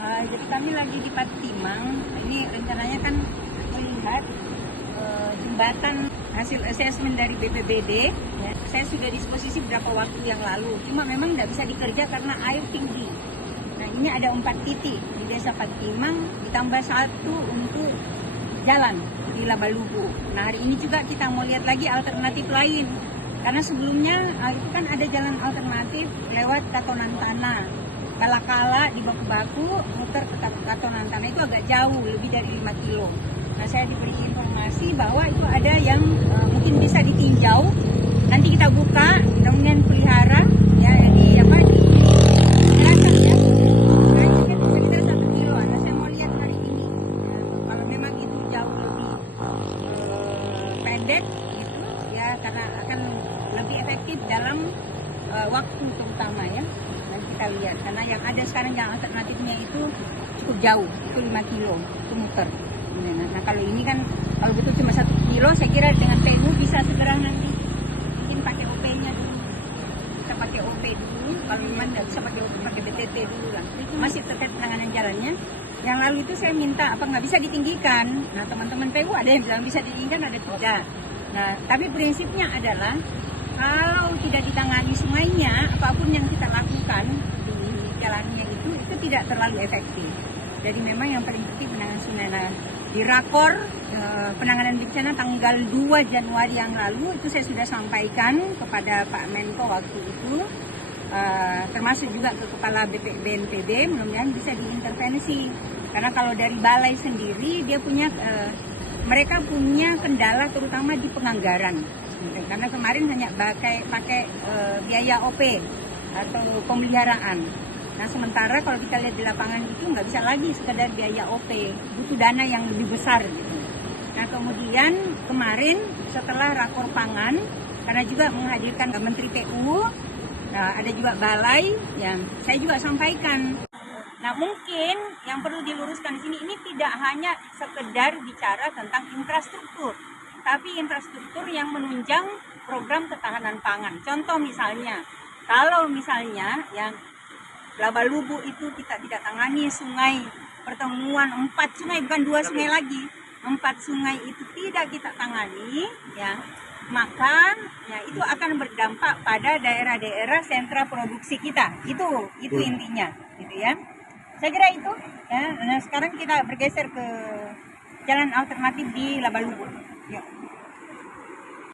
Jadi kami lagi di Patimang. Ini rencananya kan melihat jembatan hasil asesmen dari BPBD. Ya. Saya sudah disposisi beberapa waktu yang lalu. Cuma memang tidak bisa dikerja karena air tinggi. Nah ini ada 4 titik di desa Patimang, ditambah 1 untuk jalan di Labalubu. Nah hari ini juga kita mau lihat lagi alternatif lain. Karena sebelumnya itu kan ada jalan alternatif lewat Katonan Tanah. Kala-kala di Baku-Baku muter ke Katonan Tanah itu agak jauh, lebih dari 5 kilo. Nah saya diberi informasi bahwa itu ada yang mungkin bisa ditinjau. Nanti kita buka, kemudian pelihara ya di apa di penjelasan ya. Nah itu kan sekitar 1 kilo. Nah saya mau lihat hari ini ya, kalau memang itu jauh lebih pendek gitu ya, karena akan lebih efektif dalam waktu terutama ya. Dan kita lihat karena yang ada sekarang yang alternatifnya itu cukup jauh, itu 5 kilo itu muter. Nah kalau ini kan kalau betul cuma 1 kilo, saya kira dengan PU bisa segera nanti mungkin pakai OP-nya dulu, kita pakai OP dulu. Kalau memang nggak bisa pakai OP, pakai BTT dulu lah. Masih terkait penanganan jalannya. Yang lalu itu saya minta apa nggak bisa ditinggikan. Nah teman-teman PU ada yang bilang bisa ditinggikan, ada tidak. Nah tapi prinsipnya adalah kalau tidak ditangani sungainya, apapun yang kita lakukan di jalannya itu tidak terlalu efektif. Jadi memang yang paling penting penanganan sungai. Nah, di rakor penanganan bencana tanggal 2 Januari yang lalu itu saya sudah sampaikan kepada Pak Menko waktu itu, termasuk juga ke Kepala BNPB, mudah-mudahan bisa diintervensi. Karena kalau dari balai sendiri dia punya mereka punya kendala terutama di penganggaran. Karena kemarin hanya pakai biaya OP atau pemeliharaan. Nah sementara kalau kita lihat di lapangan itu nggak bisa lagi sekedar biaya OP, butuh dana yang lebih besar gitu. Nah kemudian kemarin setelah rakor pangan, karena juga menghadirkan Menteri PU, nah, ada juga balai yang saya juga sampaikan. Nah mungkin yang perlu diluruskan di sini ini tidak hanya sekedar bicara tentang infrastruktur, tapi infrastruktur yang menunjang program ketahanan pangan. Contoh misalnya, kalau misalnya yang Labalubu itu kita tidak tangani sungai pertemuan 4 sungai, bukan 2 sungai lagi, 4 sungai itu tidak kita tangani, ya maka ya itu akan berdampak pada daerah-daerah sentra produksi kita. Itu intinya, gitu ya. Saya kira itu. Ya. Nah sekarang kita bergeser ke jalan alternatif di Labalubu. Yuk.